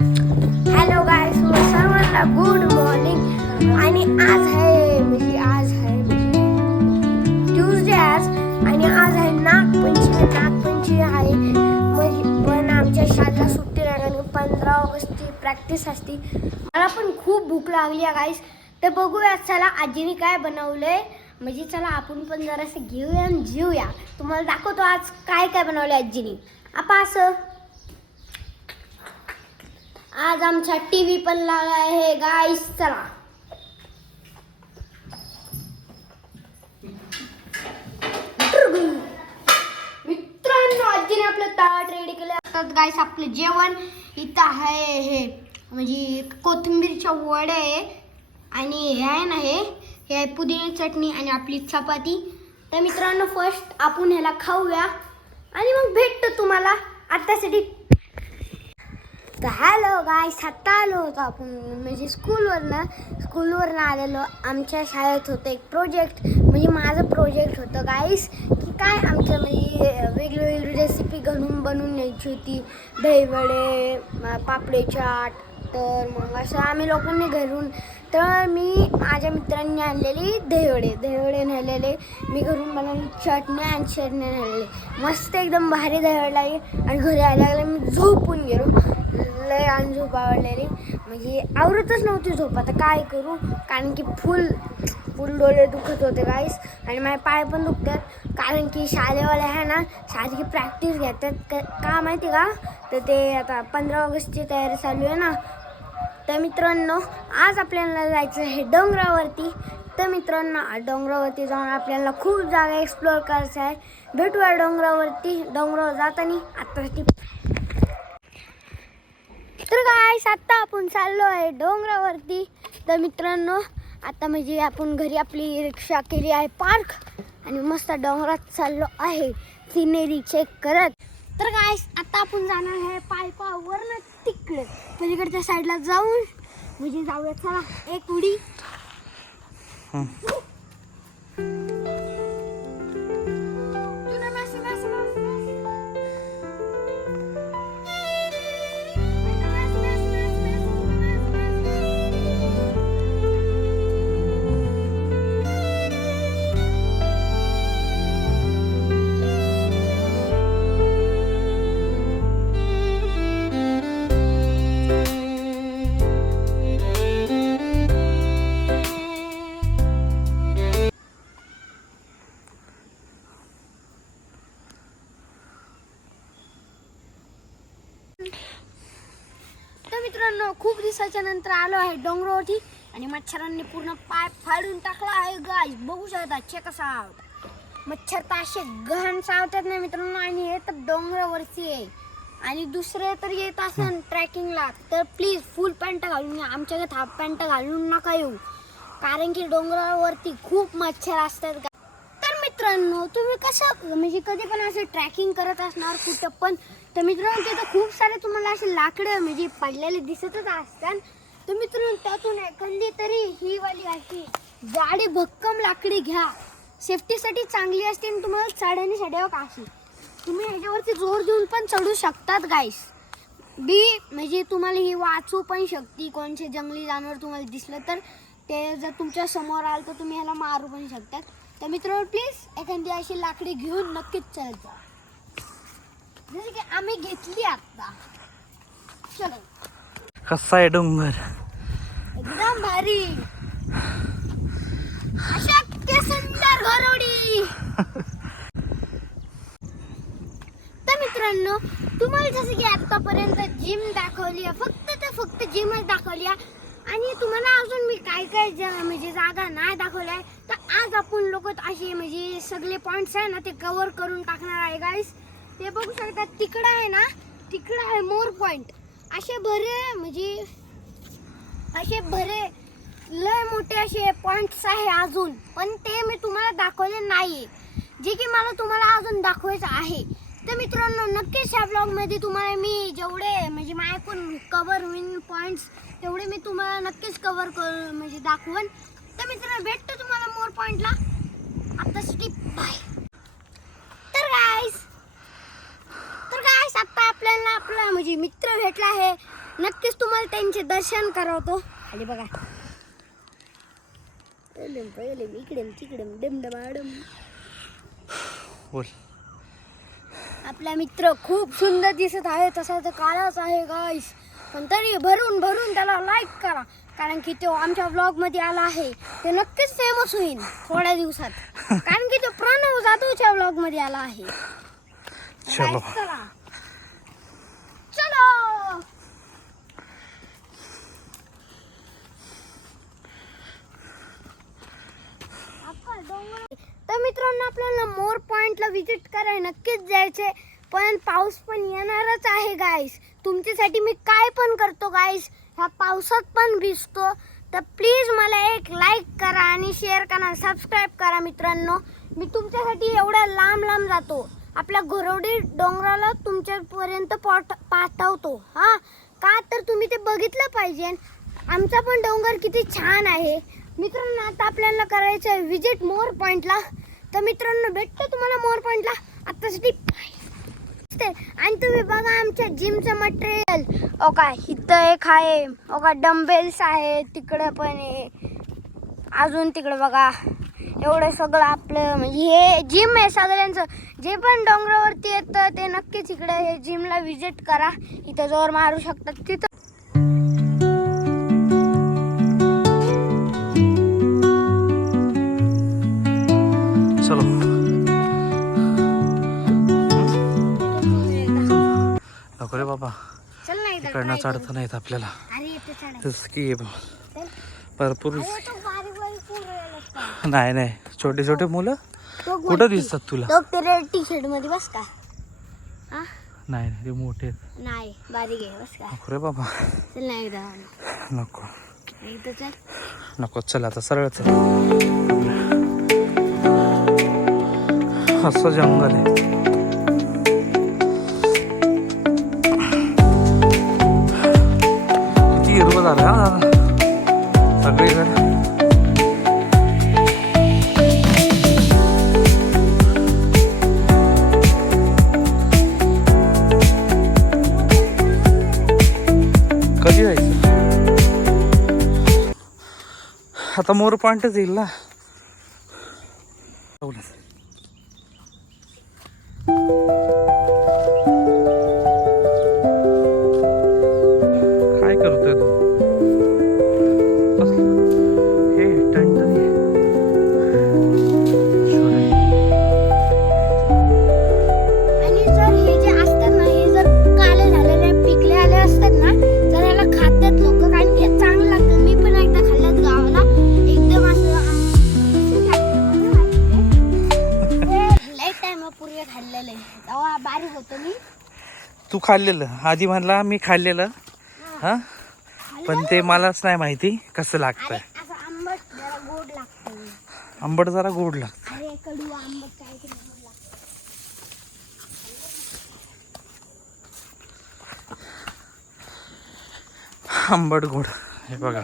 Hello गाईस सर्वांना good morning आणि आज आहे म्हणजे आज आहे म्हणजे ट्यूजडे आज. आणि आज आहे नागपंचमी. नागपंचमी आहे. म्हणजे पण आमच्या शाळेला सुट्टी नाही पंधरा ऑगस्टची प्रॅक्टिस असते. मला पण खूप भूक लागली आहे गाईस तर बघूया चला आजीने काय बनवलंय? म्हणजे चला आपण पण जरासं घेऊया आणि जेऊया. तुम्हाला दाखवतो आज काय काय बनवलं आजीने. आपा असं. आज आमचा टीव्ही पण लागला आहे गाईस चला. मित्रांनो आजीने आपलं ताट रेडी केलं. आता गाईस आपलं जेवण इथं आहे हे म्हणजे कोथिंबीरच्या वड्या आहे. आणि हे आहे ना हे हे आहे पुदिना चटणी आणि आपली चपाती. तर मित्रांनो फर्स्ट आपण ह्याला खाऊया. आणि मग भेटतो तुम्हाला. आत्तासाठी तर हॅलो गायस आत्ता आलो होतो आपण म्हणजे स्कूलवरनं स्कूलवरनं आलेलो. आमच्या शाळेत होतं एक प्रोजेक्ट म्हणजे माझं प्रोजेक्ट होतं गाईस की काय आमच्या म्हणजे वेगवेगळी रेसिपी घरून बनवून न्यायची होती. दहीवडे पापडे चाट तर मग असं आम्ही लोकांनी घरून तर मी माझ्या मित्रांनी आणलेली दहीवडे. दहीवडे नेलेले मी घरून बनवली चटणी आणि चटणी नेलेली. मस्त एकदम भारी दहीवडे आणि घरी आल्या आल्या मी झोपून गेलो. लय आणि झोप म्हणजे आवरतच नव्हती झोप. आता काय करू? कारण की फुल फुल डोळे दुखत होते गाईस आणि माझे पाय पण दुखतात. कारण की शाळेवाले आहे ना शाळेची प्रॅक्टिस घेतात. क- का माहिती का? तर ते आता पंधरा ऑगस्टची तयारी चालू आहे ना. तर मित्रांनो आज आपल्याला जायचं आहे डोंगरावरती. तर मित्रांनो डोंगरावरती जाऊन आपल्याला खूप जागा एक्सप्लोअर करायचं आहे. भेटूया डोंगरावरती. डोंगरावर जाताना आत्तासाठी गाईस आत्ता आपण चाललो आहे डोंगरावरती. तर मित्रांनो आता म्हणजे आपण घरी आपली रिक्षा केली आहे पार्क. आणि मस्त डोंगरात चाललो आहे. सिनेरी चेक करत. तर गाईस आता आपण जाणार आहे पायपावरनं तिकडे. पलीकडच्या साईडला जाऊन. म्हणजे जाऊया चला एक उडी. नंतर आलो आहे डोंगरावरती आणि मच्छरांनी पूर्ण पाय फाडून टाकला आहे गाय बघू शकता चेक कसा मच्छर तर असे घाण चावतात ना मित्रांनो आणि हे तर डोंगरावरती आहे. आणि दुसरे तर येत असन ट्रॅकिंगला. तर प्लीज फुल पॅन्ट घालून या. आमच्याकडे हाफ पॅन्ट घालून नका येऊ. कारण की डोंगरावरती खूप मच्छर असतात तर मित्रांनो तुम्ही कसं म्हणजे कधी पण असं ट्रॅकिंग करत असणार कुठं पण तर मित्रांनो तिथं खूप सारे तुम्हाला असे लाकडं म्हणजे पडलेले दिसतच असतात. तर मित्रांनो त्यातून एखादी तरी ही वाली अशी जाडी भक्कम लाकडी घ्या. सेफ्टीसाठी चांगली असते आणि तुम्हाला चढण्यासाठी का अशी. तुम्ही ह्याच्यावरती जोर देऊन पण चढू शकतात गाईस बी म्हणजे तुम्हाला ही वाचू पण शकते. कोणचे जंगली जानवर तुम्हाला दिसलं तर ते जर तुमच्यासमोर आलं तर तुम्ही ह्याला मारू पण शकतात. तर मित्रांनो प्लीज एखादी अशी लाकडी घेऊन नक्कीच चढत जा. जसं की आम्ही घेतली आता. चलो. कसा आहे डोंगर? भारी अशक्य सुंदर घरोडी. तर मित्रांनो तुम्हाला जसं की आतापर्यंत जिम दाखवली आहे फक्त तर फक्त जिमच दाखवली आहे. आणि तुम्हाला अजून मी काय काय ज- म्हणजे जागा नाही दाखवल्या आहे तर आज आपण लोक असे म्हणजे सगळे पॉईंट्स आहे ना ते कव्हर करून टाकणार आहे गाईस ते बघू शकता तिकडं आहे ना तिकडं आहे मोर पॉईंट असे बरे म्हणजे असे बरे लय मोठे असे पॉइंट्स आहे अजून पण ते मी तुम्हाला दाखवले नाही जे की मला तुम्हाला अजून दाखवायचं आहे. तर मित्रांनो नक्कीच ह्या ब्लॉगमध्ये तुम्हाला मी जेवढे म्हणजे माझ्याकडून कवर होईन पॉईंट्स तेवढे मी तुम्हाला नक्कीच कवर कर म्हणजे दाखवन. तर मित्रांनो भेटतो तुम्हाला मोर पॉईंटला आतासाठी बाय तर गायस तर गायस आत्ता आपल्याला आपला म्हणजे मित्र भेटला आहे. नक्कीच तुम्हाला त्यांचे दर्शन करवतो खाली बघा. एलम, एलम, इकडम तिकडम डमडमाडम बोल। आपला मित्र खूप सुंदर दिसत आहे तसा तर काळाच आहे गाईस पण तरी भरून भरून त्याला लाईक करा. कारण की तो आमच्या ब्लॉगमध्ये आला आहे. ते नक्कीच फेमस होईल थोड्या दिवसात. कारण की तो प्रणव जाधवच्या ब्लॉगमध्ये आला आहे. चलो तर मित्रांनो आपल्याला मोर पॉइंटला व्हिजिट करायला नक्कीच जायचे पण पाऊस पण येणारच आहे गाईस तुमच्यासाठी मी काय पण करतो गाईस ह्या पावसात पण भिजतो. तर प्लीज मला एक लाईक करा आणि शेअर करा सबस्क्राईब करा मित्रांनो. मी तुमच्यासाठी एवढ्या लांब लांब जातो. आपल्या घोरवडी डोंगराला तुमच्यापर्यंत पाठ पाठवतो. हां? का तर तुम्ही ते बघितलं पाहिजे. आमचा पण डोंगर किती छान आहे. मित्रांनो आता आपल्याला करायचं आहे विजिट मोर पॉईंटला तर मित्रांनो भेटतो तुम्हाला मोर पॉईंटला आत्तासाठी आणि तुम्ही बघा आमच्या जिमचं मटेरियल ओ काय इथं एक आहे. ओ का डंबेल्स आहे तिकडे पण आहे. अजून तिकडे बघा. एवढं सगळं आपलं म्हणजे हे जिम आहे सगळ्यांचं जे पण डोंगरावरती येतं ते नक्कीच इकडे हे जिमला विजिट करा. इथं जोर मारू शकतात. तिथं नको रे बाबा. इकडनं. चढता नाहीत आपल्याला. चल. भरपूर. नाही नाही. छोटे छोटे मुलं? कुठं. दिसतात तुला? टी शर्टमध्ये बस का? नाही नाही ते मोठे. नाही बारीक आहे बस का? नको रे बाबा. नको. नको चल आता सरळ चल. असं जंगल आहे. किती हिरवं झालं. हा सगळीकडे. कधी जायचं? आता मोर पॉइंटच येईल ना. Thank you. खाल्लेलं. आधी म्हणला मी खाल्लेलं. हा. पण ते मलाच नाही माहिती कसं लागतंय. आंबट जरा गोड लागतं आंबट जरा गोड हे बघा.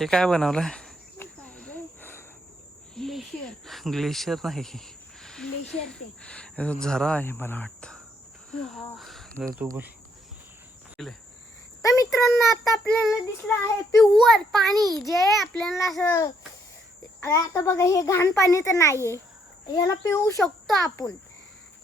हे काय बनवलंय? ग्लेशियर. नाही. झरा आहे मला वाटतं. जर तू बोल केले. तर मित्रांनो आता आपल्याला दिसलं आहे प्युअर पाणी जे आपल्याला असं आता बघा हे घाण पाणी तर नाहीये. याला पिऊ शकतो आपण.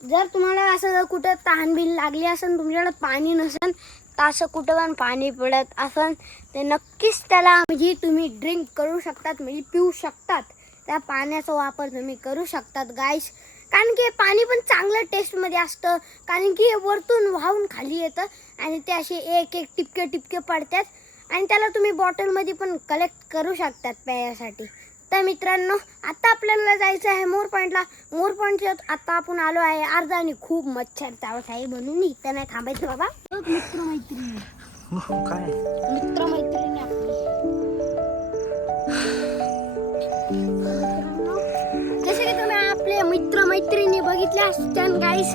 जर तुम्हाला असं कुठं तहान बिन लागली असेल तुमच्याकडे पाणी नसेल तर असं कुठं पण पाणी पडत असेल ते नक्कीच त्याला म्हणजे तुम्ही ड्रिंक करू शकतात म्हणजे पिऊ शकतात. त्या पाण्याचा वापर तुम्ही करू शकतात गाईस कारण की हे पाणी पण चांगलं टेस्टमध्ये असतं. कारण की हे वरतून वाहून खाली येतं आणि ते असे एक एक टिपके टिपके पडतात. आणि त्याला तुम्ही बॉटलमध्ये पण कलेक्ट करू शकतात प्यायसाठी. तर मित्रांनो आता आपल्याला जायचं आहे मोर पॉईंटला मोर पॉईंटच्या आता आपण आलो आहे अर्धा आणि खूप मच्छर चावत आहे म्हणून इथं नाही थांबायचं बाबा. मित्र मैत्रिणी हो, काय? मित्र मैत्रिणी बघितले असतात गाईस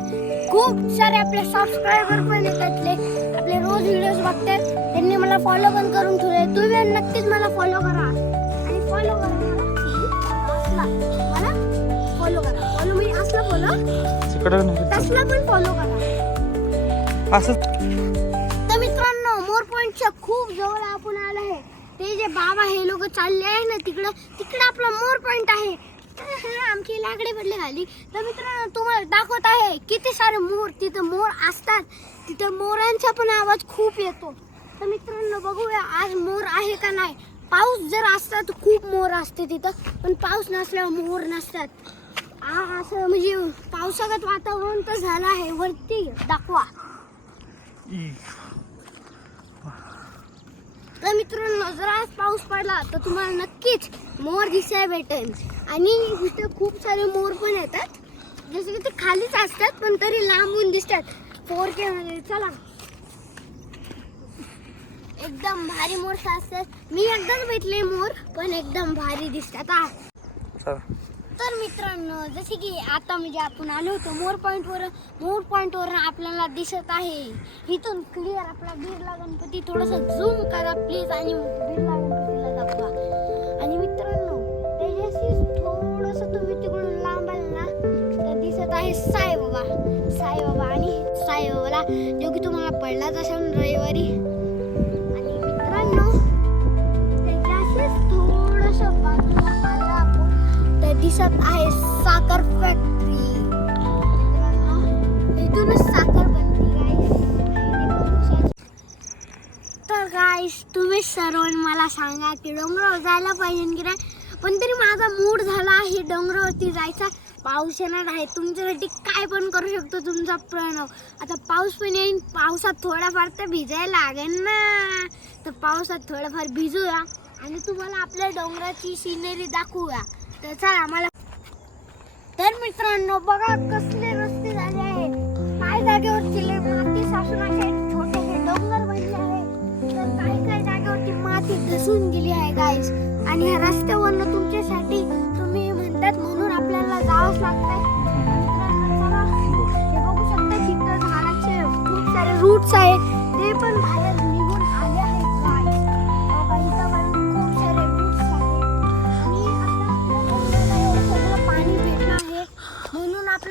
खूप सारे आपले सबस्क्रायबर पण त्यातले आपले रोज व्हिडिओज बघतात. त्यांनी मला फॉलो पण करून ठेवले. तुम्ही नक्कीच मला फॉलो करा. आणि फॉलो करा मला. फॉलो करा. फॉलो मी असला फॉलो तसला पण फॉलो करा. असं. तर मित्रांनो मोर पॉइंटच्या खूप जवळ आपण आलो आहे. ते जे बाबा हे लोक चालले आहे ना तिकडं तिकडं आपला मोर पॉइंट आहे. आमची लाकडे पडली खाली तर मित्रांनो तुम्हाला दाखवत आहे किती सारे मोर तिथं मोर असतात. तिथं मोरांचा पण आवाज खूप येतो. तर मित्रांनो बघूया आज मोर आहे का नाही. पाऊस जर असला तर खूप मोर असते तिथं. पण पाऊस नसल्यावर मोर नसतात. असं म्हणजे पावसाळ्यात वातावरण तर झालं आहे. वरती दाखवा. तर मित्रांनो जर आज पाऊस पडला तर तुम्हाला नक्कीच मोर दिसाय भेटेल. आणि इथे खूप सारे मोर पण येतात. जसे की ते खालीच असतात पण तरी लांबून दिसतात. फोर के मध्ये. चला. एकदम भारी मोर असतात मी एकदाच भेटले मोर पण एकदम भारी दिसतात. हा. तर मित्रांनो जसे की आता म्हणजे आपण आलो होतो मोर पॉईंटवर मोर पॉईंटवर आपल्याला दिसत आहे. इथून क्लिअर आपला बिर्ला गणपती थोडासा झूम करा प्लीज आणि बिर्ला गणपतीला दाखवा. आणि मित्रांनो त्याच्याशी थोडंसं तुम्ही तिकडून लांब आले ना तर दिसत आहे साईबाबा. साईबाबा आणि साईबाबाला जो की तुम्हाला पडलाच असेल रविवारी. दिसत आहे साखर फॅक्टरी इथूनच साखर बनते तर गाईस तुम्ही सर्व मला सांगा की डोंगरावर जायला पाहिजे की नाही. पण तरी माझा मूड झाला आहे डोंगरावरती जायचा. पाऊस येणार आहे. तुमच्यासाठी काय पण करू शकतो तुमचा प्रणव. आता पाऊस पण येईल पावसात थोडाफार तर भिजायला लागेल ना. तर पावसात थोडंफार भिजूया आणि तुम्हाला आपल्या डोंगराची सिनरी दाखवूया. तर चला मला तर मित्रांनो बघा कसले रस्ते झाले आहेत काय जागेवरती लय माती सासून छोटे हे डोंगर बनले आहे. तर काही काही जागेवरती माती घसून गेली आहे गाईस आणि ह्या रस्त्यावरनं तुमच्यासाठी तुम्ही म्हणतात म्हणून आपल्याला जावंच लागतंय. मित्रांनो हे बघू शकता तिथं झाडाचे खूप सारे रूट्स आहेत.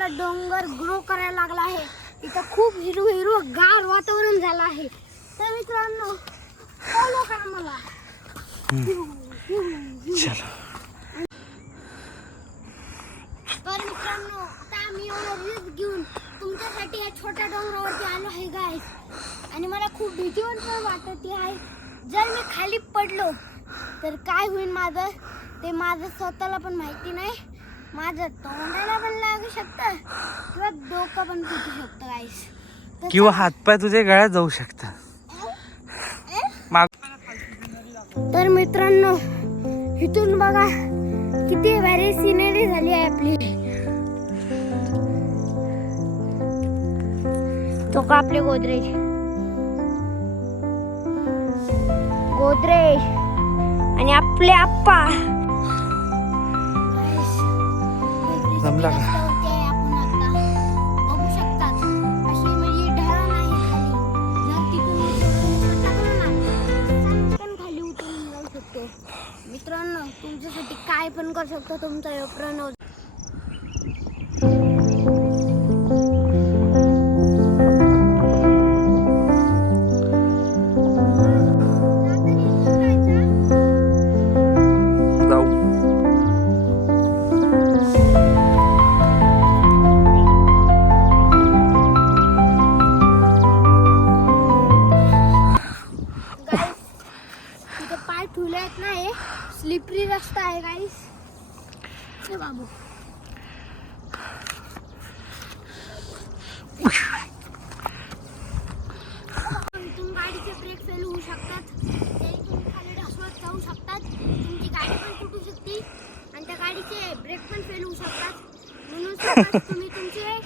आपला डोंगर ग्रो करायला लागला आहे. इथं खूप हिरव हिरव गार वातावरण झालं आहे. तर मित्रांनो फॉलो करा मला. चला. तर मित्रांनो आता आम्ही एवढं रिस्क घेऊन तुमच्यासाठी या छोट्या डोंगरावरती आलो आहे गाय आणि मला खूप भीती पण वाटत आहे. जर मी खाली पडलो तर काय होईल माझं? ते माझं स्वतःला पण माहिती नाही. माझं तोंडाला पण लागू शकतं किंवा डोकं पण फुटू शकतं गाईस किंवा हातपाय तुझ्या गळ्यात जाऊ शकतात तर मित्रांनो इथून बघा किती भारी सिनेरी झाली आहे आपली. तो का आपले गोदरेज गोदरेज आणि आपले आप्पा. जाऊ शकतो. मित्रांनो तुमच्यासाठी काय पण करू शकतो तुमचा ह्यो प्रणव ठुले आहेत ना हे स्लिपरी रस्ता आहे गाईस हे बाबू इथून गाडीचे ब्रेक फेल होऊ शकतात. ते तुम्ही खाली ढासवत जाऊ शकतात. तुमची गाडी पण तुटू शकते. आणि त्या गाडीचे ब्रेक पण फेल होऊ शकतात. म्हणून तुम्ही तुमचे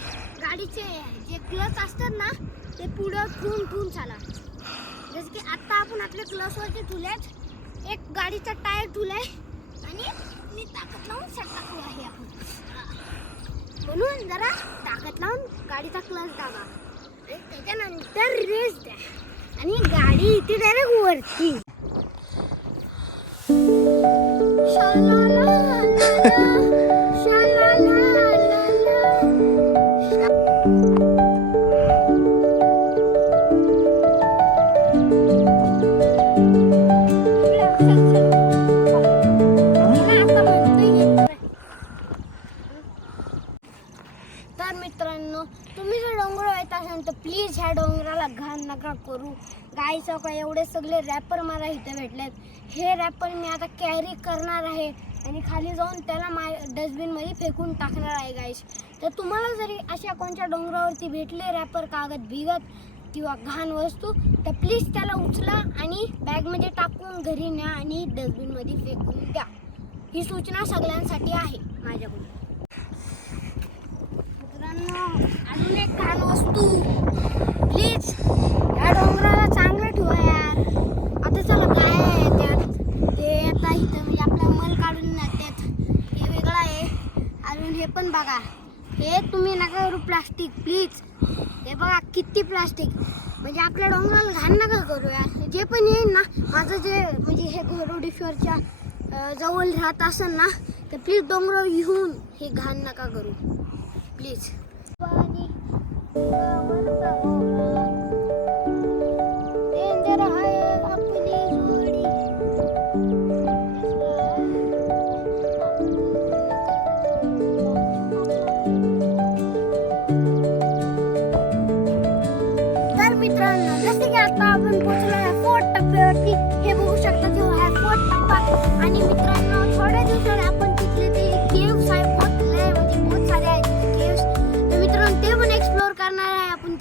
गाडीचे जे क्लच असतात ना ते पुढं ठेवून ठेवून चाला. जसं की आत्ता आपण आपल्या क्लसवरती ठुल्यात एक गाडीचा टायर ठुलाय आणि मी ताकद लावून टाकू आहे आपण. म्हणून जरा ताकद लावून गाडीचा क्लच दाबा. आणि त्याच्यानंतर रेस द्या. आणि गाडी इथे डायरेक्ट वरती. ह्या डोंगराला घाण नका करू. गाई चौका एवढे सगळे रॅपर मला इथे भेटलेत. हे रॅपर मी आता कॅरी करणार आहे. आणि खाली जाऊन त्याला माय डस्टबिनमध्ये फेकून टाकणार आहे गाईश तर तुम्हाला जरी अशा कोणत्या डोंगरावरती भेटले रॅपर कागद भिगत किंवा घाण वस्तू तर प्लीज त्याला उचला आणि बॅगमध्ये टाकून घरी न्या आणि डस्टबिनमध्ये फेकून द्या. ही सूचना सगळ्यांसाठी आहे माझ्याकडून. मित्रांनो अजून एक घाण वस्तू. प्लीज या डोंगराला चांगलं ठेवा यार. आता चला काय आहे त्यात? ते आता इथं म्हणजे आपला मल काढून त्यात हे वेगळं आहे. अजून हे पण बघा. हे तुम्ही नका करू प्लास्टिक प्लीज. हे बघा किती प्लास्टिक. म्हणजे आपल्या डोंगराला घाण नका करू यार. जे पण येईल ना माझं जे म्हणजे हे घरोडेश्वरच्या जवळ राहत असेल ना तर प्लीज डोंगरावर येऊन हे घाण नका करू. प्लीज. जसे की आता आपण पोहोचलो आहे फोर्ट टप्प्यावरती हे बघू शकता जो आहे फोर्ट टप्पा आणि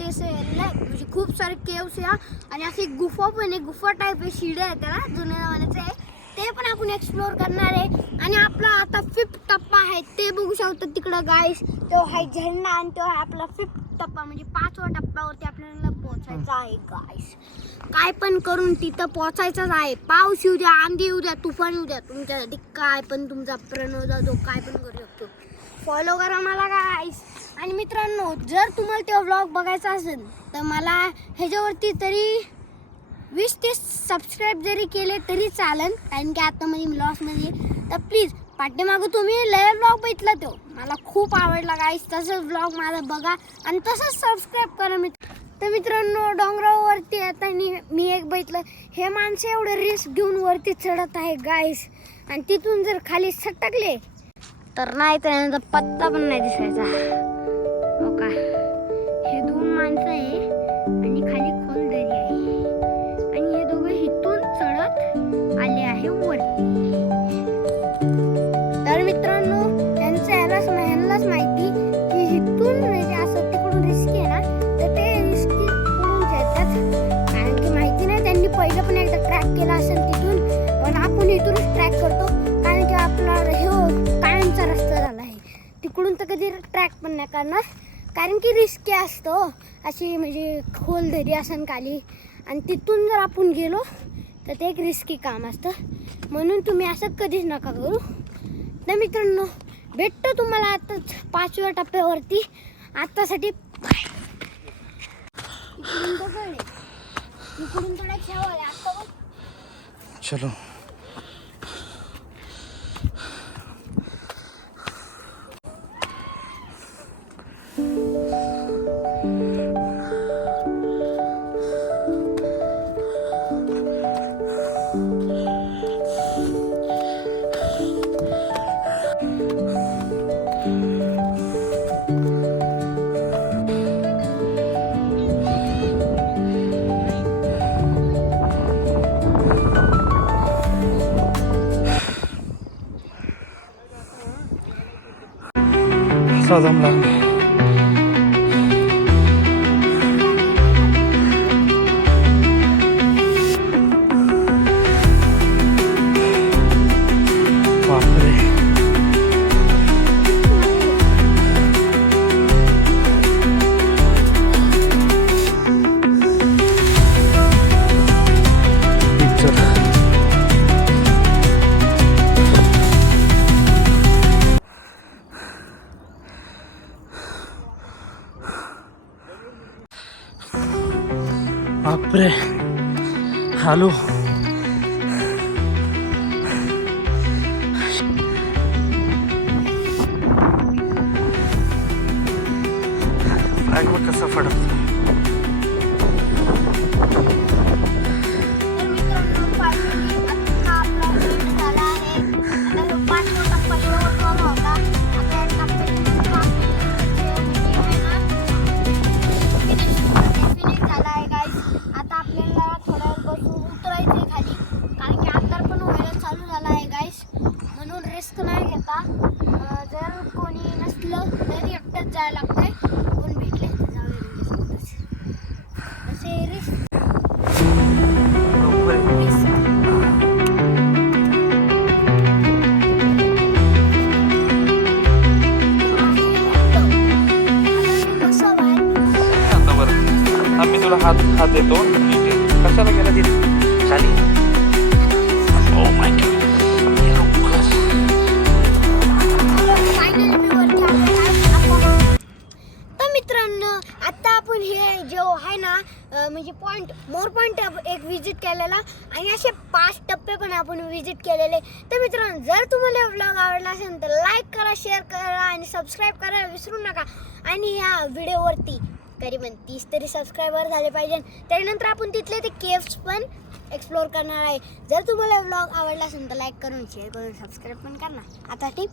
आहे असे लय म्हणजे खूप सारे केव्स या. आणि अशी गुफा पण आहे गुफा टाईप आहे शिड्या आहे त्याला जुन्या जमान्याचं आहे. ते पण आपण एक्सप्लोअर करणार आहे. आणि आपला आता फिफ्थ टप्पा आहे ते बघू शकतो तिकडं गाईस तो आहे झेंडा आणि तो आहे आपला फिफ्थ टप्पा म्हणजे पाचवा टप्प्यावरती आपल्याला पोहोचायचं आहे गाईस काय पण करून तिथं पोहोचायचंच आहे. पाऊस येऊ द्या आंधी येऊ द्या तुफान येऊ द्या तुमच्यासाठी काय पण तुमचा प्रणव जो काय पण करू शकतो. फॉलो करा मला गाईस आणि मित्रांनो जर तुम्हाला तो व्लॉग बघायचा असेल तर मला ह्याच्यावरती तरी वीस तीस सबस्क्राईब जरी केले तरी चालेल. कारण की आता म्हणजे लॉसमध्ये तर प्लीज पाठीमागं तुम्ही लय ब्लॉग बघितला तो. मला खूप आवडला गाईस तसंच ब्लॉग माझा बघा आणि तसंच सबस्क्राईब करा मित्र. तर मित्रांनो डोंगरावरती आता मी एक बघितलं. हे माणसं एवढं रिस्क घेऊन वरती चढत आहे गाईस आणि तिथून जर खाली सटकले तर नाही तर पत्ता पण नाही दिसायचा. म्हणून तर कधी ट्रॅक पण नाही करणार. कारण की रिस्की असतो. अशी म्हणजे खोल दरी असन खाली. आणि तिथून जर आपण गेलो तर ते एक रिस्की काम असतं. म्हणून तुम्ही असं कधीच नका करू. तर मित्रांनो भेटतो तुम्हाला आता पाचव्या टप्प्यावरती. आत्तासाठी इकडून दगड इकडून थोडा चलो. असा दम आलो हा देतो. इथे. कशाला गेला तिथे? खाली. Oh मित्रांनो आता आपण हे जो आहे ना म्हणजे पॉइंट मोर पॉइंट एक विजिट केलेला. आणि असे पाच टप्पे पण आपण विजिट केलेले. तर मित्रांनो जर तुम्हाला ब्लॉग आवडला असेल तर लाईक करा शेअर करा आणि सबस्क्राईब करायला विसरू नका. आणि ह्या व्हिडिओवरती करीबन तीस तरी सबस्क्रायबर झाले पाहिजे. त्यानंतर आपण तिथले ते केव्स पण एक्सप्लोअर करणार आहे. जर तुम्हाला व्लॉग आवडला असेल तर लाईक करून शेअर करून सबस्क्राईब पण करणार. आता ठीक